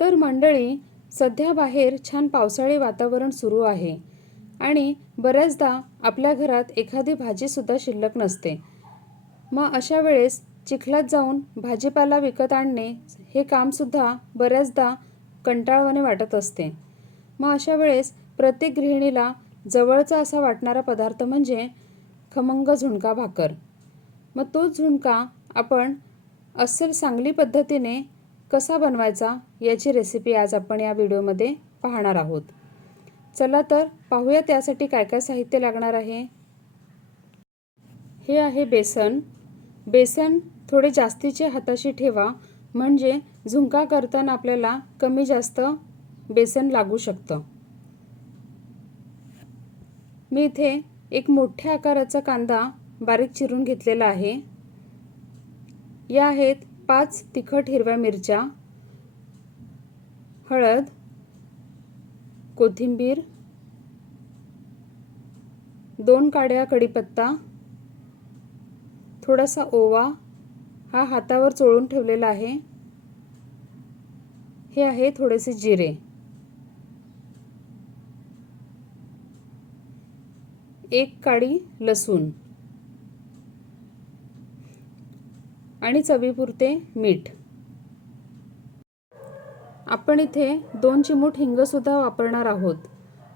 तर मंडळी, सध्या बाहेर छान पावसाळी वातावरण सुरू आहे आणि बऱ्याचदा आपल्या घरात एखादी भाजीसुद्धा शिल्लक नसते. मग अशा वेळेस चिखलात जाऊन भाजीपाला विकत आणणे हे कामसुद्धा बऱ्याचदा कंटाळवाणे वाटत असते. मग अशा वेळेस प्रत्येक गृहिणीला जवळचा असा वाटणारा पदार्थ म्हणजे खमंग झुणका भाकर. मग तोच झुणका आपण अस्सल सांगली पद्धतीने कसा बनवायचा याची रेसिपी आज आपण या व्हिडिओमध्ये पाहणार आहोत. चला तर पाहूया त्यासाठी काय काय साहित्य लागणार आहे. हे आहे बेसन. बेसन थोडे जास्तीचे हाताशी ठेवा, म्हणजे झुणका करताना आपल्याला कमी जास्त बेसन लागू शकतं. मी इथे एक मोठ्या आकाराचा कांदा बारीक चिरून घेतलेला आहे. या आहेत 5 तिखट हिरव्या मिरच्या, हळद, कोथिंबीर, 2 काड्या कढीपत्ता, थोडासा ओवा हा हातावर चोळून ठेवलेला आहे. हे आहे थोडेसे जिरे, 1 काडी लसूण आणि चवीपुरते मीठ. आपण इथे 2 चिमूट हिंग सुद्धा वापरणार आहोत.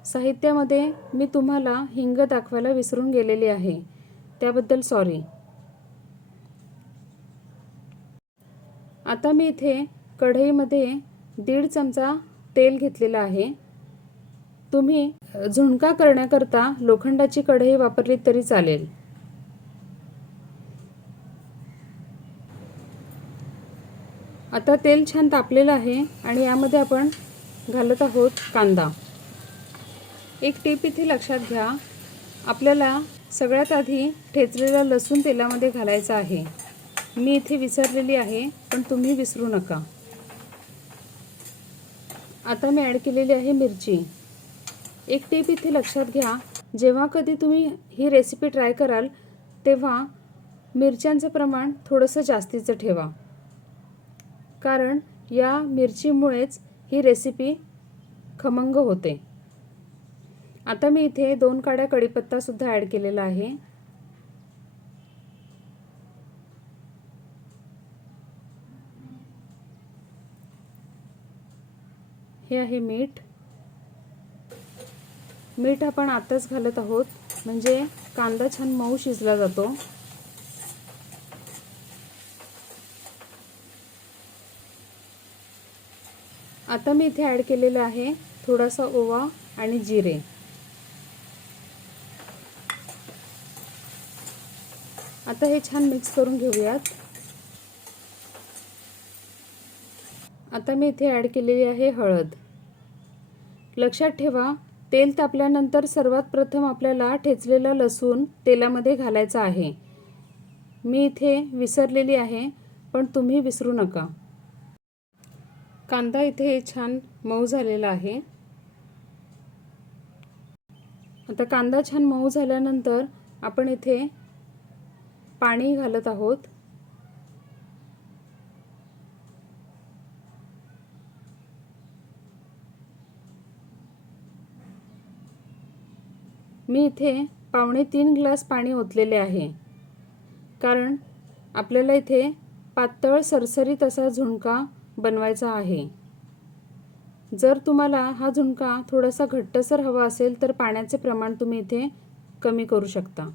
साहित्यामध्ये मी तुम्हाला हिंग दाखवायला विसरून गेलेली आहे, त्याबद्दल सॉरी. आता मी इथे कढईमध्ये 1.5 चमचा तेल घेतलेला आहे. तुम्ही झुणका करण्याकरता लोखंडाची कढई वापरली तरी चालेल. आता तेल छान तापलेलं आहे आणि यामध्ये आपण घालत आहोत कांदा. एक टीप इथे लक्षात घ्या, आपल्याला सगळ्यात आधी ठेचलेला लसूण तेलामध्ये घालायचा आहे. मी इथे विसरलेली आहे, पण तुम्ही विसरू नका. आता मी ॲड केलेली आहे मिरची. एक टीप इथे लक्षात घ्या, जेव्हा कधी तुम्ही ही रेसिपी ट्राय कराल तेव्हा मिरच्यांचं प्रमाण थोडंसं जास्तीचं ठेवा, कारण या मिरचीमुळेच ही रेसिपी खमंग होते. आता मी इथे 2 काड्या कढीपत्ता सुद्धा ॲड केलेला आहे. हे आहे मीठ. मीठ आपण आताच घालत आहोत, म्हणजे कांदा छान मऊ शिजला जातो. आता मी इथे ॲड केलेला आहे थोडासा ओवा आणि जिरे. आता हे छान मिक्स करून घेऊयात. आता मी इथे ॲड केलेली आहे हळद. लक्षात ठेवा, तेल तापल्यानंतर सर्वात प्रथम आपल्याला ठेचलेला लसूण तेलामध्ये घालायचा आहे. मी इथे विसरलेली आहे, पण तुम्ही विसरू नका. कांदा इथे छान मऊ झालेला आहे. आता कांदा छान मऊ झाल्यानंतर आपण इथे पाणी घालत आहोत. मी इथे 2.25 ग्लास पाणी ओतलेले आहे, कारण आपल्याला इथे पातळ सरसरीत असा झुणका बनवायचा आहे. जर तुम्हाला हा झुणका थोडासा घट्टसर हवा असेल तर पाण्याचे प्रमाण तुम्ही इथे कमी करू शकता.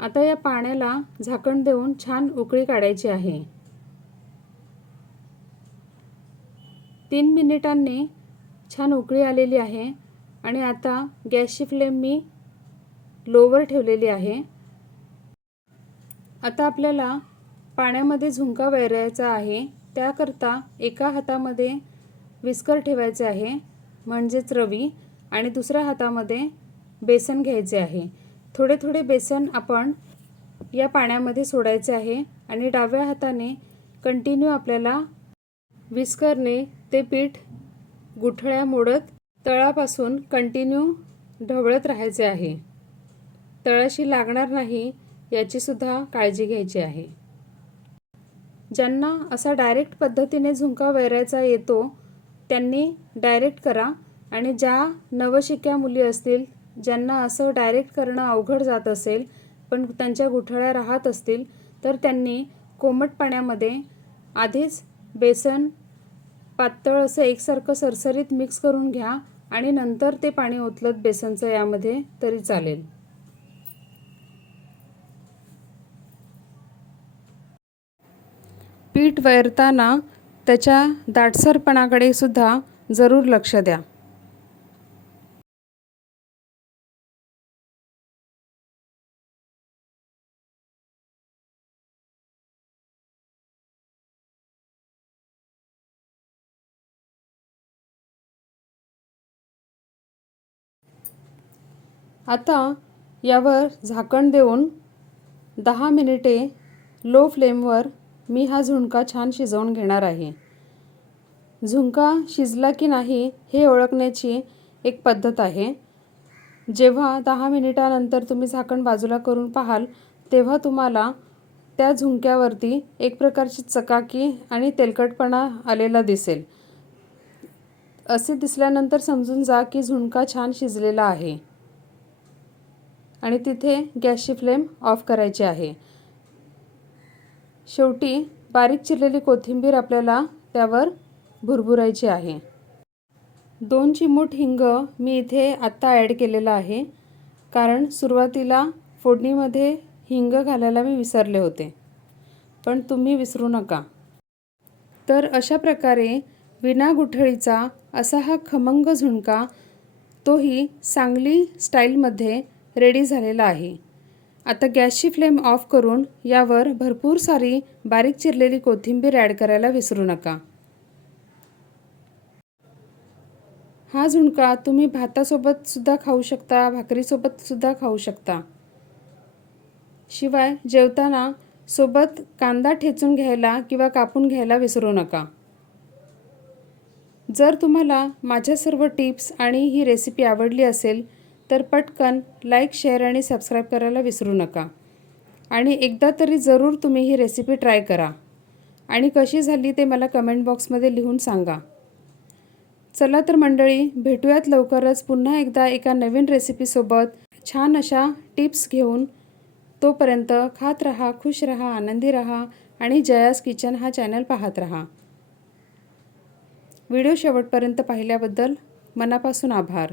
आता या पाण्याला झाकण देऊन छान उकळी काढायची आहे. 3 मिनिटांनी छान उकळी आलेली आहे आणि आता गॅसची फ्लेम मी लोवर ठेवलेली आहे. आता आपल्याला पाण्यामध्ये झुणका वैरायचा आहे. त्याकरता एका हातामध्ये विस्कर ठेवायचे आहे, म्हणजेच रवी, आणि दुसऱ्या हातामध्ये बेसन घ्यायचे आहे. थोडे थोडे बेसन आपण या पाण्यामध्ये सोडायचे आहे आणि डाव्या हाताने कंटिन्यू आपल्याला विस्करने ते पीठ गुठळ्या मोडत तळापासून कंटिन्यू ढवळत राहायचे आहे. तळाशी लागणार नाही याची सुद्धा काळजी घ्यायची आहे. ज्यांना असा डायरेक्ट पद्धतीने झुणका वैरायचा येतो त्यांनी डायरेक्ट करा, आणि ज्या नवशिक्या मुली असतील ज्यांना असं डायरेक्ट करणं अवघड जात असेल पण त्यांच्या गुठळ्या राहत असतील तर त्यांनी कोमट पाण्यामध्ये आधीच बेसन पातळ असं एकसारखं सरसरीत मिक्स करून घ्या आणि नंतर ते पाणी ओतलत बेसनचं यामध्ये तरी चालेल. पीठ वैरताना त्याच्या दाटसरपणाकडे सुद्धा जरूर लक्ष द्या. आता यावर झाकण देऊन 10 मिनिटे लो फ्लेमवर मी हा झुणका छान शिजवून घेणार आहे. झुणका शिजला की नाही हे ओळखण्याची एक पद्धत आहे. जेव्हा 10 मिनिटानंतर तुम्ही झाकण बाजूला करून पाहाल तेव्हा तुम्हाला त्या झुणक्यावरती एक प्रकारची चकाकी आणि तेलकटपणा आलेला दिसेल. असे दिसल्यानंतर समजून जा की झुणका छान शिजलेला आहे आणि तिथे गॅसची फ्लेम ऑफ करायची आहे. शेवटी बारीक चिरलेली कोथिंबीर आपल्याला त्यावर भुरभुरायची आहे. 2 चिमूट हिंग मी इथे आत्ता ॲड केलेला आहे, कारण सुरुवातीला फोडणीमध्ये हिंग घालायला मी विसरले होते, पण तुम्ही विसरू नका. तर अशा प्रकारे विना गुठळीचा असा हा खमंग झुणका, तोही सांगली स्टाईलमध्ये रेडी झालेला आहे. आता गॅसची फ्लेम ऑफ करून यावर भरपूर सारी बारीक चिरलेली कोथिंबीर ॲड करायला विसरू नका. हा झुणका तुम्ही भातासोबत सुद्धा खाऊ शकता, भाकरीसोबत सुद्धा खाऊ शकता. शिवाय जेवताना सोबत कांदा ठेचून घ्यायला किंवा कापून घ्यायला विसरू नका. जर तुम्हाला माझ्या सर्व टिप्स आणि ही रेसिपी आवडली असेल तर पटकन लाईक, शेअर आणि सबस्क्राईब करायला विसरू नका. आणि एकदा तरी जरूर तुम्ही ही रेसिपी ट्राय करा आणि कशी झाली ते मला कमेंट बॉक्समध्ये लिहून सांगा. चला तर मंडळी, भेटूयात लवकरच पुन्हा एकदा एका नवीन रेसिपीसोबत, छान अशा टिप्स घेऊन. तोपर्यंत खात रहा, खुश रहा, आनंदी रहा आणि जयास किचन हा चॅनल पाहत रहा. व्हिडिओ शेवटपर्यंत पाहिल्याबद्दल मनापासून आभार.